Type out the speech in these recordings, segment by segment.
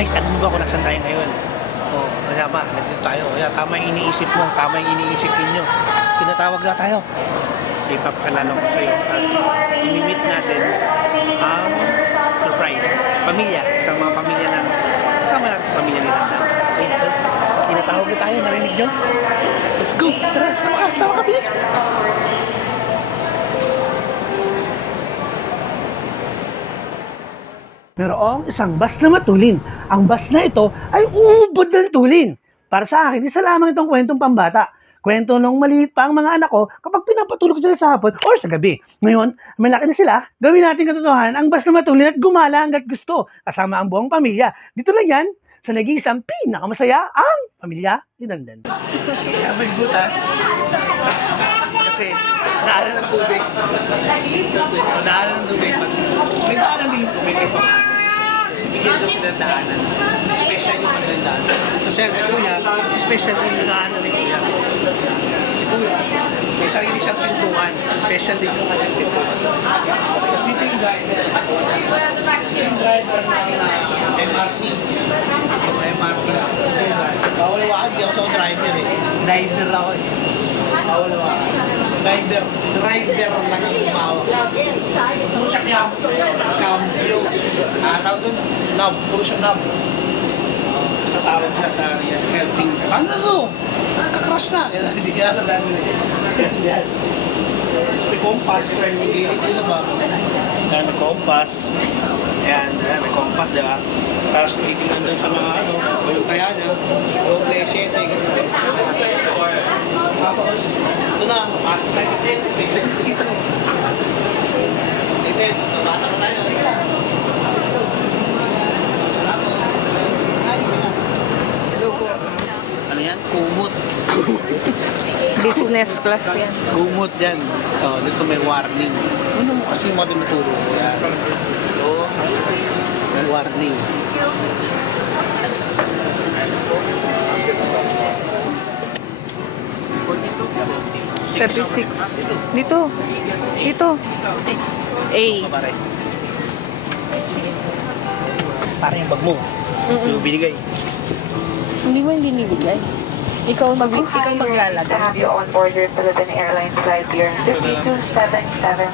Guys, alam mo ba kung nasan tayo ngayon? O, kasama, nandito tayo. Kaya tama yung iniisip mo, tama yung iniisip ninyo. Tinatawag na tayo. Ipapakalala ko sa'yo at imimit natin ang surprise. Pamilya, sa mga pamilya na kasama natin sa pamilya ni Randa. Tinatawag na tayo, narinig nyo? Let's go! Tara, sama ka, bilis! Merong isang bus na matulin. Ang bus na ito ay uubod ng tulin. Para sa akin, isa lamang itong kwentong pambata. Kwento nung maliit pa ang mga anak ko kapag pinapatulog sila sa hapon or sa gabi. Ngayon, malaki na sila, gawin natin katotohanan ang bus na matulin at gumala hanggat gusto. Kasama ang buong pamilya. Dito lang yan, sa nag-iisang pinakamasaya ang pamilya ni Dandan. May butas. Kasi naaral ng tubig. Naaral ng tubig. May naaral din yung tubig. Bigyan ko sila daanan. Special yung kanilang daanan. So, si Kuya, special yung daanan ni Kuya. Si Kuya, may sarili siyang pintuan. Special din yung kanilang pintuan. Tapos dito yung driver. Yung driver ng MRT. Yung MRT. Bawal-wakad, di ako sa driver eh. Driver ako eh. Bawal-wakad. Driver lang ang tumawag. Puro siya cambio. Tawag doon, knob. Puro siya knob. Tatawag siya sa helping. Ano na to? Nakakrush na. Hindi ka na lang. May compass. May gilid nila ba? May compass. Ayan, may compass, diba? Tapos nakikilan doon sa mga ano, yung kaya niya. Doble, 7. Tapos, ito na, pasok tayo sa tent. Dito. Tent, nabasa na tayo. Hello po. Ano yan? Kumot. Business class yan. Kumot yan. Oh, dito may warning. Ano mo kasi mo din turo? Yan. So, may warning. $36. Dito. Dito. A. Para yung bag mo. Yung binigay. Hindi mo yung binibigay. Ikaw maglalagay. Have you on board your Philippine Airlines flight here 52777.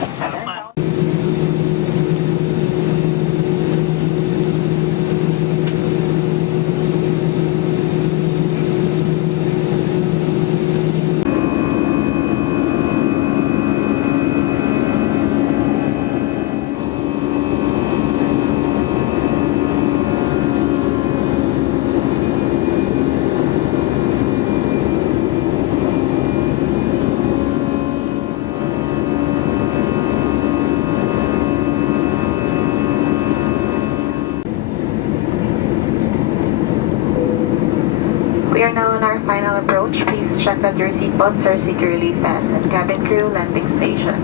We are now on our final approach. Please check that your seatbelts are securely fastened. Cabin crew, landing station.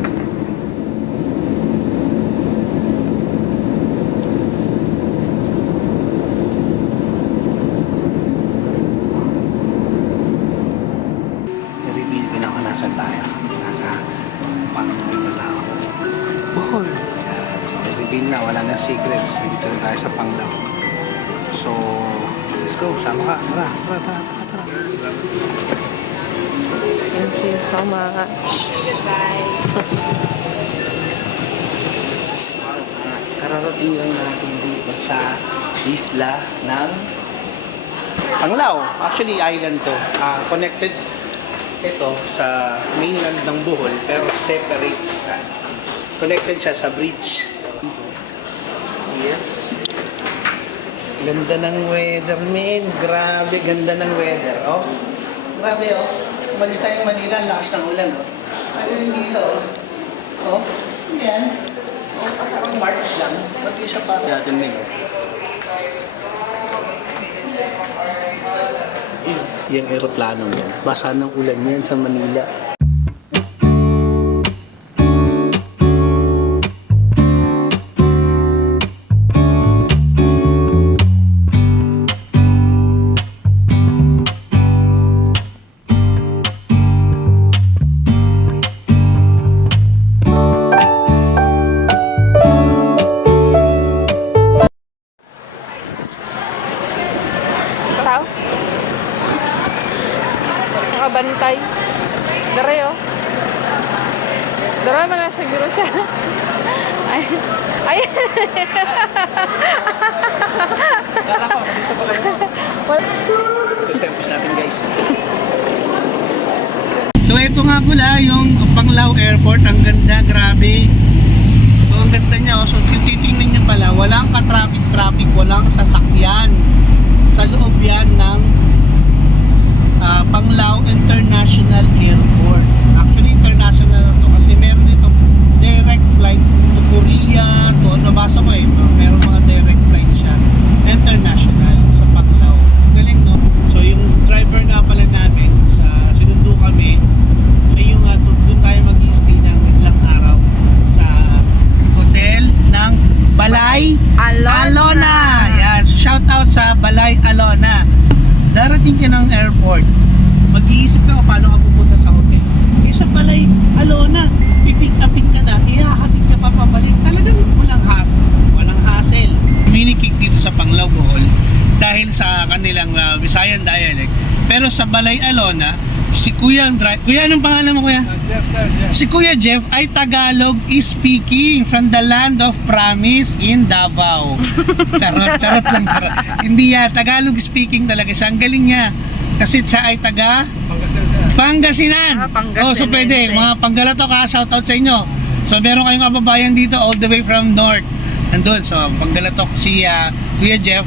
I-reveal ko na kung nasan tayo. Nasa Pangulong na tao. Bohol! I-reveal na, wala na secrets. Dito na tayo sa Panglao. So, let's go. Sama ka. Tara. Thank you so much. Kararating lang natin dito sa isla ng Panglao. Actually, island to. Connected ito sa mainland ng Bohol, pero separate. Connected siya sa bridge. Yes. Ganda ng weather, men. Grabe, ganda ng weather. Oh. Grabe, oh. Umalis tayo Manila, ang lakas ng ulan, oh. Ano yung dito, oh. Oh, yan. Oh, parang March lang. Pati siya pa. Datin din, oh. Yung aeroplano yan. Basa ng ulan yan sa Manila. Darama na siguro siya. Ay. Ay. Kala ko, dito pa kayo. Wala. Ito service natin guys. So ito nga pala yung Panglao Airport. Ang ganda, grabe. So ang ganda niya. So titingnan niyo pala, walang ka-traffic, walang sasakyan. Sa loob yan ng Panglao International Airport. Actually international to kasi meron dito direct flight to Korea, to nabasa ko meron mga direct flight siya international sa Panglao. Galing no? So yung driver nga pala namin sa sinundo kami, siya yung doon tayo mag-i-stay ng ilang araw sa hotel ng Balay Alona. Yan, so shout out sa Balay Alona. Darating ka ng airport, mag-iisip ka kung paano ka pupunta sa hotel. Eh sa Balay Alona, pipick upin ka na, ihahatid ka pa pabalik. Talagang walang hassle. Minikik dito sa Panglao, Bohol dahil sa kanilang Visayan dialect. Pero sa Balay Alona, si Kuya Kuya, anong pangalan mo, Kuya? Jeff, sir, Jeff. Si Kuya Jeff ay Tagalog is speaking from the land of promise in Davao. Charot lang. Hindi yan, Tagalog speaking talaga siya. Ang galing niya. Kasi siya ay taga Pangasinan. Oh, so pwede, mga Panggalatok ha, shoutout sa inyo. So meron kayong kababayan dito all the way from north. Nandun, so Panggalatok si Kuya Jeff.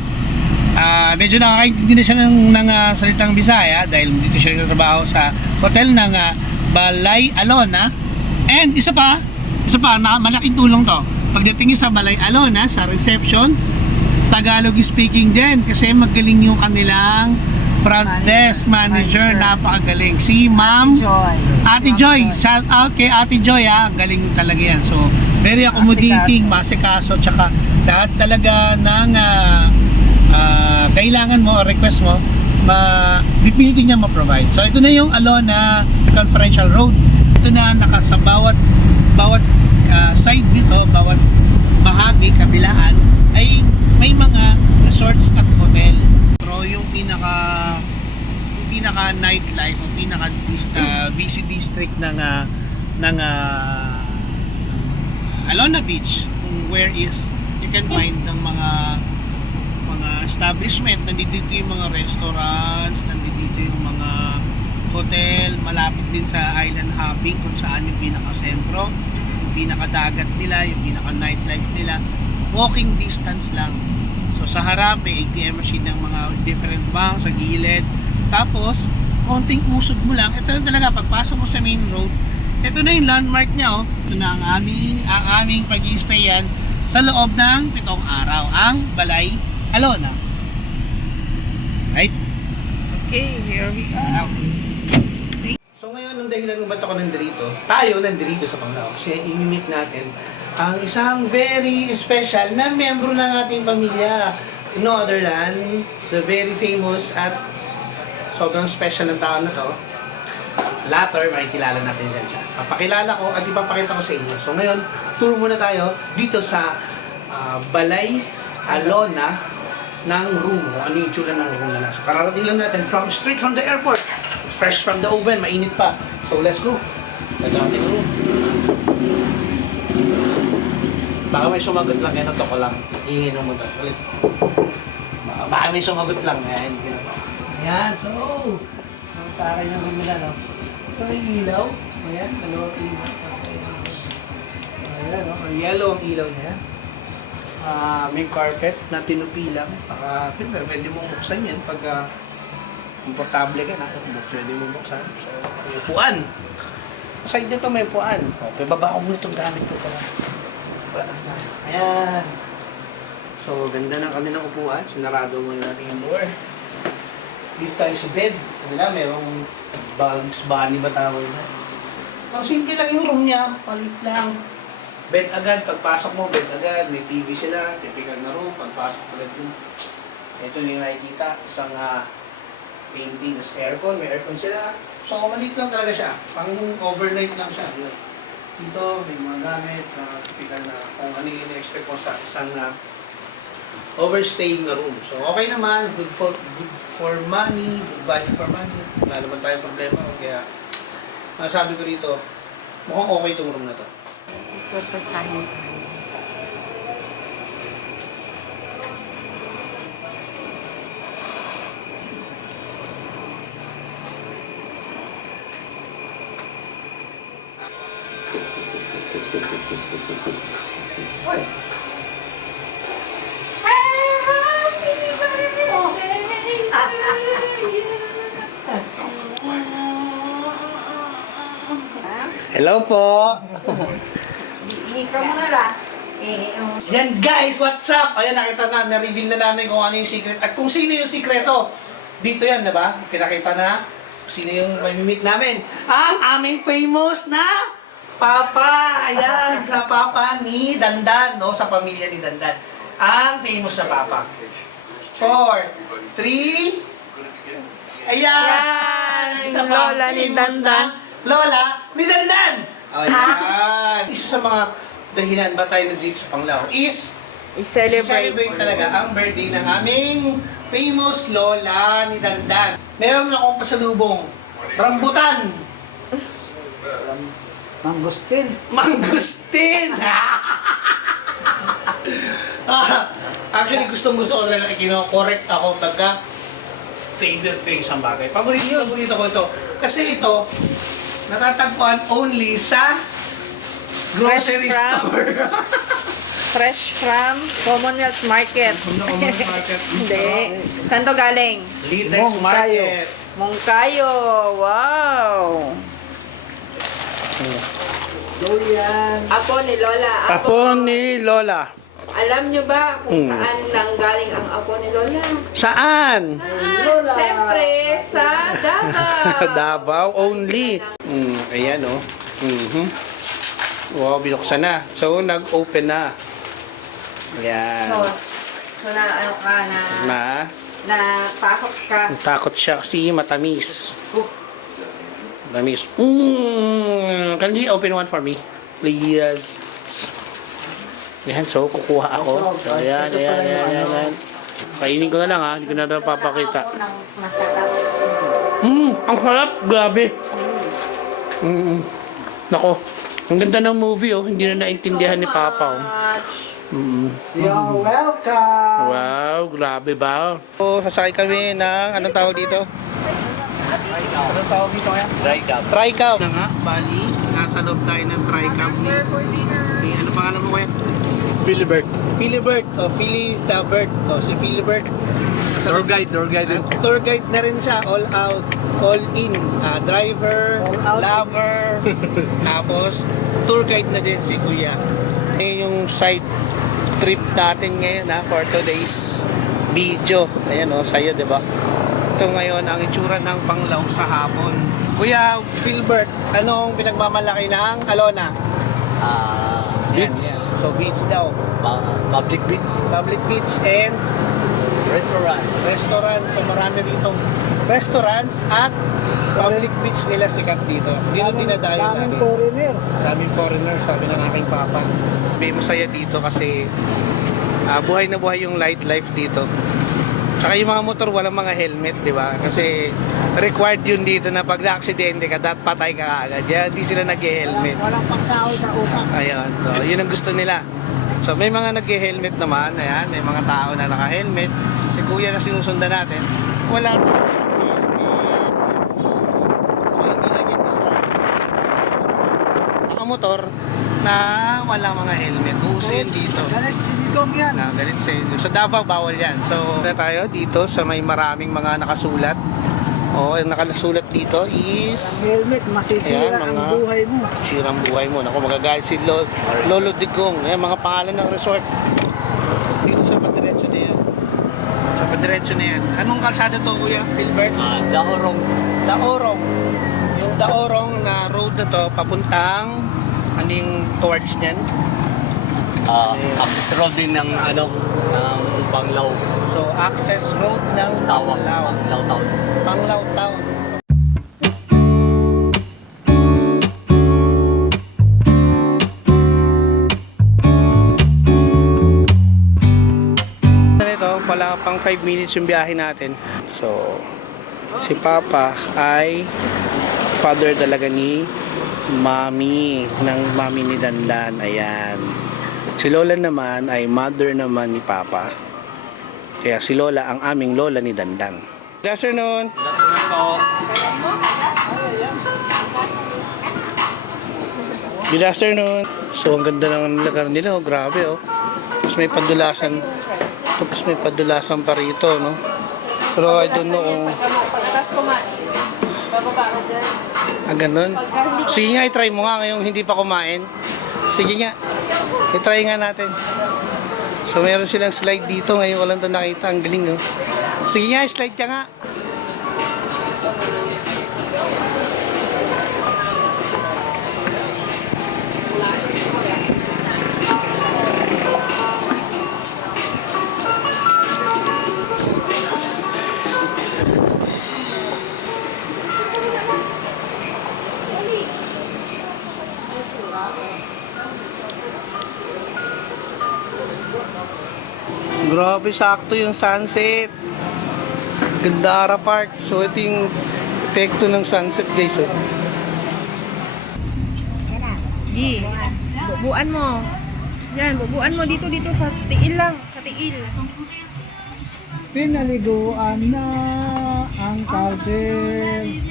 Medyo nakakaintindi na siya ng salitang Bisaya dahil dito siya nagtatrabaho sa hotel ng Balay Alona. And isa pa, malaking tulong to. Pagdating sa Balay Alona, sa reception, Tagalog speaking din kasi magaling yung kanilang front desk manager. Napakagaling. Si Ma'am Ate Joy. Shout out kay Ate Joy ha. Galing talaga yan. So, very accommodating, masikaso, tsaka lahat talaga ng kailangan mo o request mo, pipilitin niya ma-provide. So ito na yung Alona Conferential Road. Ito na sa bawat side dito, bawat bahagi, kabilaan ay may mga resorts at hotel. Pero yung pinaka nightlife o pinaka busy district ng Alona Beach, where is you can find ng mga establishment. Nandito yung mga restaurants, nandito yung mga hotel, malapit din sa island hopping kung saan yung pinaka-sentro, yung pinaka-dagat nila, yung pinaka-nightlife nila. Walking distance lang. So sa harap may ATM machine ng mga different banks sa gilid. Tapos, konting usog mo lang, ito na talaga, pagpasok mo sa main road, ito na yung landmark niya. Ito na ang aming pag-i-stay yan sa loob ng 7 araw, ang Balay Alona. Right? Okay, here we go. So ngayon, ang dahilan kung ba't ako tayo nandito sa Panglao kasi i-meet natin ang isang very special na membro ng ating pamilya. No other than the very famous at sobrang special ng tao na to. Later, makikilala natin dyan siya. Papakilala ko at ipapakita ko sa inyo. So ngayon, turo muna tayo dito sa Balay Alona ng room, o ano yung tsura ng room na nasa. Kararating lang natin straight from the airport. Fresh from the oven, mainit pa. So let's go. Nag-ating room. Baka may sumagot lang, yan ito ko lang. Hingin mo ito. Ulit. Baka may sumagot lang, yan. Ayan, so, ang taray ng room nila, no? Ito may ilaw. Ayan, dalawang ilaw. Ayan, no? Yellow ang ilaw niya. May carpet na tinupi lang. Pwede mong buksan yan pag komportable ka na. Pwede mong buksan. So, may upuan. Side nito may upuan. Okay, baba ko muna itong gamit ko pala. Ayan. So, ganda ng kanilang upuan. Sinarado mo natin yung door. Dito tayo sa bed. Kanila, mayroong Bugs Bunny ba tawag na? Ang simple lang yung room niya. Palit lang. Bed agad, pagpasok mo, bed agad, may TV sila, typical na room, pagpasok agad mo. Ito yung nakikita, isang painting, aircon, may aircon sila. So, maliit lang talaga siya, pang overnight lang siya. Dito, may mga gamit, typical na kung ano yung expect mo sa isang overstaying na room. So, okay naman, good for money, good value for money. Wala naman tayong problema, kaya masasabi ko dito, Mukhang okay itong room na to. This is what the sign. Hello po! Ikaw muna lang. Yan guys, what's up? Ayan, nakita na, na-reveal na namin kung ano yung secret. At kung sino yung sikreto. Dito yan, diba? Pinakita na sino yung may meet namin. Ang aming famous na Papa. Ayan, sa Papa ni Dandan, no? Sa pamilya ni Dandan. Ang famous na Papa. 4, 3, ayan! Yan, Isa yung pa, lola ni famous Dandan. na Lola ni Dandan! Ayan! Isa sa mga dahilan ba tayo nandito sa Panglao is I-celebrate. celebrate talaga ang birthday ng aming famous lola ni Dandan. Meron akong pasalubong. Rambutan. Mangustin. Mangustin. Actually, gustong-gusto ko talaga kino-correct ako pagka favorite ko yung isang bagay. Paborito ko ito. Kasi ito, natatagpuan only sa grocery Fresh from? store. Fresh from Commonwealth Market. From the Commonwealth Market. Hindi. Saan to galing? Litex Mongkayo. Market. Mongkayo. Wow. Durian. Apo ni Lola. Apo ni Lola. Alam nyo ba kung saan nanggaling ang apo ni Lola? Saan? Lola. Siyempre, sa Davao. Davao only. Ayan o. Wow, binuksan na. So, nag-open na. Ayan. So na ano ka na takot ka. Takot siya kasi matamis. Matamis. Can you open one for me? Please. Yan, so kukuha ako. So, ayan. Kainin ko na lang ha. Hindi ko na daw papakita. Ang harap. Grabe. Nako. Ang ganda ng movie oh. Hindi na naintindihan ni Papa oh. You're welcome. Wow, grabe ba? So, sasakay kami ng, anong tawag dito? Anong tawag dito kaya? Tricab. Tricab. Na nga, bali, nasa loob tayo ng Tricab ni, ano pangalan mo kaya? Philibert. Philibert, o Philibert, o si Philibert. Tour guide. Tour guide na rin siya, all out, all in. Driver, All out. lover, tapos tour guide na din si Kuya. Ngayon yung side trip natin ngayon for today's video. Ayan o, sa'yo, di ba? Ito ngayon ang itsura ng Panglao sa hapon. Kuya Philbert, anong pinagmamalaki ng Alona? Beach. So beach daw. Public beach. Public beach and Restaurant. restaurants. So marami ditong restaurants at public beach nila sikat dito. Dito dinadayo lagi. Foreigner. Daming foreigner, sabi ng aking papa. May masaya dito kasi buhay na buhay yung light life dito. Tsaka yung mga motor walang mga helmet, di ba? Kasi required yun dito na pag na-aksidente ka, dapat patay ka agad. Yan, di sila nag-helmet. Walang pagsahol sa utak. Ayun, so, yun ang gusto nila. So may mga nag-helmet naman, ayan, may mga tao na naka-helmet. Si kuya na sinusundan natin, wala na. So hindi lang yan isa. Nakamotor na wala mga helmet. Uso yun dito. Galit si Didong yan. Galit sa inyo. Sa Davao, bawal yan. So, na tayo dito sa may maraming mga nakasulat. O, yung nakasulat dito is Helmet, masisira Ayan, ang mga- buhay mo. sirang buhay mo. Naku, magagalit si Lolo Digong. Ayan, mga pangalan ng resort. Dito sa padiretso na yan. Sa padiretso na yan. Anong kalsada to, Kuya Philbert? Daorong. Daorong. Yung Daorong na road na to, papuntang aning towards niyan. Access road din ng ng Panglao. So, access road ng Sawang Panglao. Panglao Town. Panglao Town. Ito, wala pang 5 minutes yung biyahe natin. So, si Papa ay father talaga ni mami ng mami ni Dandan. Ayan. Si Lola naman ay mother naman ni Papa. Kaya si Lola ang aming Lola ni Dandan. Good afternoon. Good afternoon. So, ang ganda ng lugar nila. Oh, grabe, oh. Tapos may padulasan. Tapos may padulasan pa rito, no? Pero I don't know kung... ganun. Sige nga, i-try mo nga ngayong hindi pa kumain. Sige nga. I-try nga natin. So, meron silang slide dito. Ngayon ko lang ito nakita. Ang galing, no? Sige nga, slide ka nga. Grabe, sakto yung sunset. Gandara Park. So, ito yung epekto ng sunset, guys. Oh. Gi, bubuan mo. Yan, bubuan mo dito sa tiil lang. Sa tiil. Pinaliguan na ang kalsel.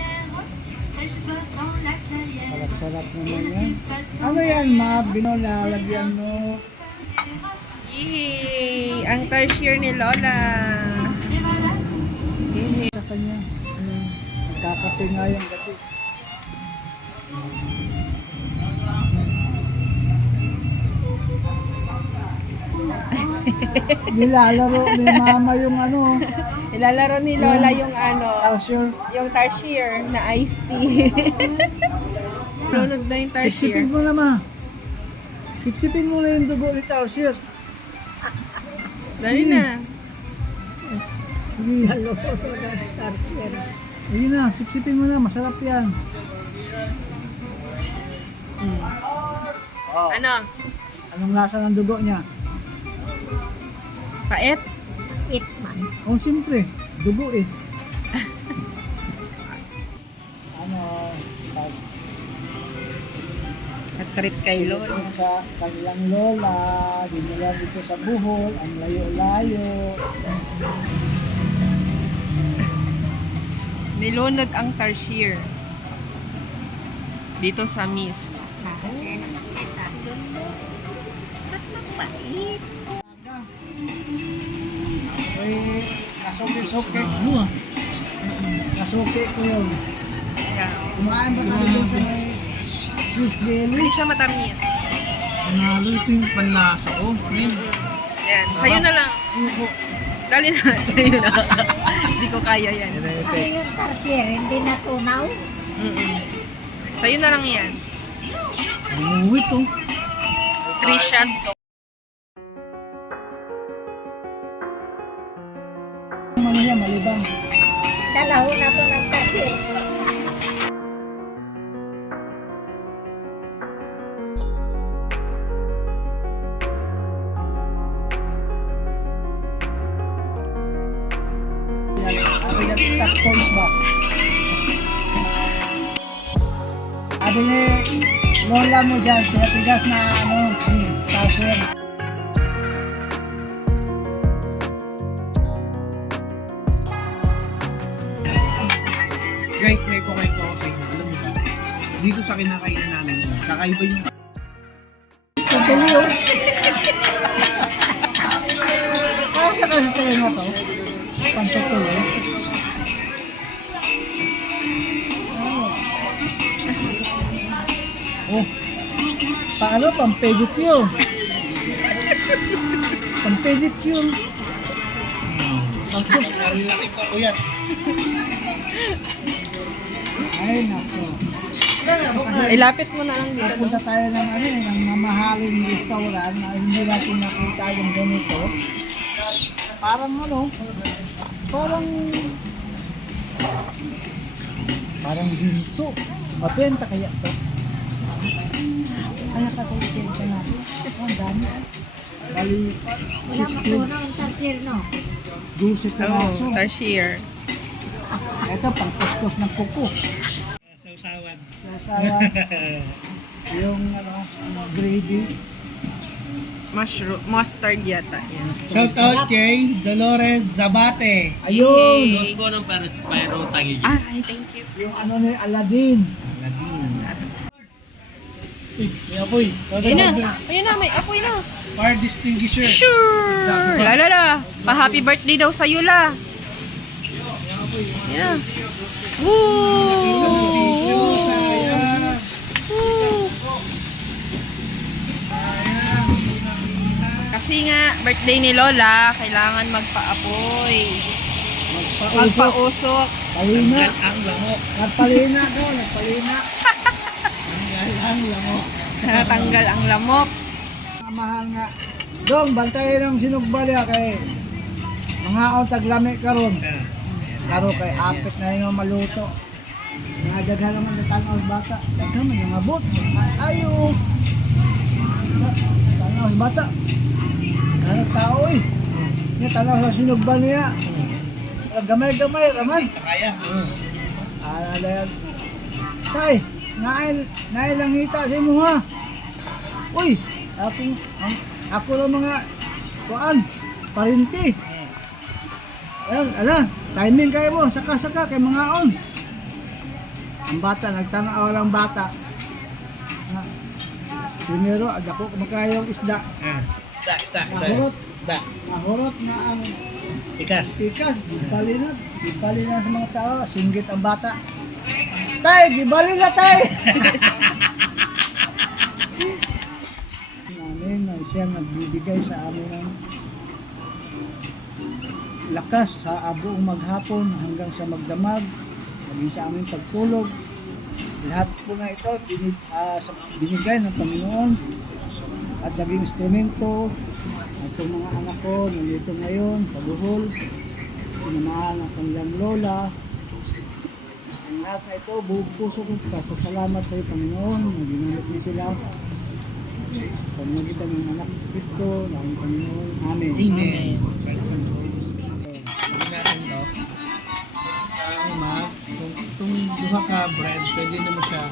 Sarap-sarap naman yan. Ano yan, ma? Binolalagyan mo. Yay! Ang tarsier ni Lola. Sa kanya. Nagkakape nga yung gabi. Nilalaro ni mama yung ano. Ilalaro ni Lola yung Calcium. yung tarsier na iced tea. Lunod na yung tarsier. Sipsipin mo na, ma. Sipsipin mo na yung dugo ni Calcium. Dali na. Sige na, sipsipin mo na. Masarap yan. Ano? Anong lasa ng dugo niya? Pait? Oh, siyempre. Dugo eh. Ano, Nag-treat kay Lola. sa kanilang lola, dinala dito sa Bohol, ang layo-layo. Nilunod ang tarsier. Dito sa mist. Ay, nasuki-suki. Nasuki ko yun. Kumain ba tayo dun sa Swiss Deli? Hindi siya matamis. Panalo ito yung panlasa ko. Yan. Sa'yo na lang. Dali na. Sa'yo na. Hindi ko kaya yan. Ano yung tarsier? Hindi natunaw? Sa'yo na lang yan. Umuwi to. 3 shots. Ano yan, malibang. Dalaho na to ng tarsier. Tapos ba? Sabi ni lola mo dyan, pinatigas na calcium. Guys, may kukwento ko sa inyo. Alam mo ba? Dito sa kinakainan namin yun. Kakaiba yung... Tutuloy yun. Kaya siya kasi tayo na to. Pantutuloy. Oh. Paano? Pampedicure. Pampedicure. Tapos, ay, nako. Ilapit mo na lang dito. Punta tayo ng ng mamahaling restaurant na hindi natin nakita yung ganito. Parang parang ginto. Mabenta kaya to. Kaya katayin ka natin. Ang dami. Bali, Wala matunaw ang tarsier, no? 12 peraso. Tarsier. Ito, pang kuskus ng kuko. Sausawan. Sawa. Yung gravy. Mushroom, mustard yata. Yan. Shout out kay Dolores Zabate. Ayun. Yay. ko ng pero tangi. Ah, ay, thank you. Yung ano ni Aladdin. May apoy. Ayun na. Ayun na, may apoy na. Fire distinguisher. Sure! Lalala. Pa-happy birthday daw sa'yo la. Yeah. Woo! Woo! Kasi nga, birthday ni Lola, kailangan magpa-apoy. Magpa-usok. Palina. Ang lamok. Nagpalina ko. Nagpalina. Ang lamok. Natanggal ang lamok. Mahal nga. Dong, bantayan ng sinugbali kay mga taglami karon. Karo kay apit na yung maluto. Mga daghan naman na tanaw sa bata. Daghan man yung abot. Ayo. Tanaw sa bata. Ano tao eh. Yung tanaw sa sinugbali niya. Gamay-gamay raman. Kaya. Alayan. Tay, nail lang hita sa imo ha. Uy, ako lang mga kuan, parinti. Ayan, timing kayo mo, saka-saka kay mga on. Ang bata, nagtanaw lang bata. Primero, ako kumakayong isda. Isda. Nahurot na ang Tikas. gibali na sa mga tao, singgit ang bata. Tay, gibali na tay! Namin na siya nagbibigay sa amin ng lakas sa buong maghapon hanggang sa magdamag, maging sa aming pagtulog. Lahat po na ito binigay ng Panginoon at naging instrumento. At yung mga anak ko nandito ngayon sa Bohol, sinamahan ng kanilang lola. Ang lahat na ito, buong puso ko pasasalamat sa iyo, Panginoon, na ginamit niyo sila sa pamamagitan ng anak ni Kristo, ng aming Panginoon. Amen. Amen. Itong duha ka bread, pwede naman siya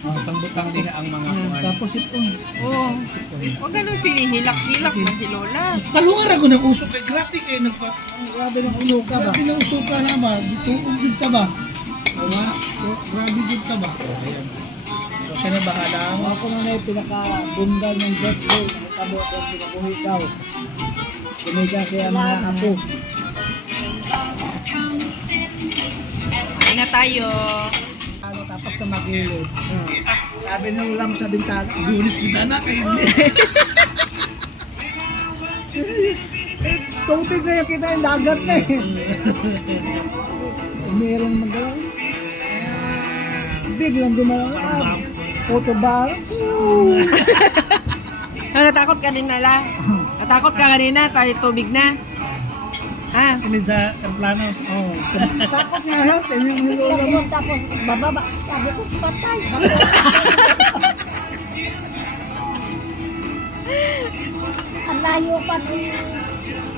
butang-butang din ang mga kuwan. Tapos ito, Oo. Huwag ganun sinihilak-hilak na si Lola. Talungan ako ng usok kay grabe kayo grabe ng ulo ka ba? grabe ng usok ka na ba? Tuog din ka ba? Wala. Grabe din ka ba? Ayan. So siya na bahala mo. Ako na na yung pinaka-bungal ng birthday, nakabot ang pinakuhi daw. Kumiga kaya mga apo. Kain na tayo. Ano, tapos na magilid. Sabi ng ulam sa bintana. Gulit kita na kayo. Tubig na yung kita yung dagat na eh. Mayroong magalang. Biglang dumalang. Photo bar. Natakot ka din nala. Natakot ka kanina, tayo tubig na. Ha? Kami sa aeroplano. Oh. Takot nga ha. Yung hilulam mo. Tapos bababa. Sabi ko, patay. Ang layo pa si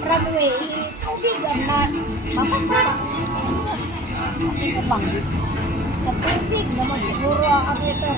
runway. Tubig ang mapapapa. Ano bang? Sa tubig naman siguro ang ito.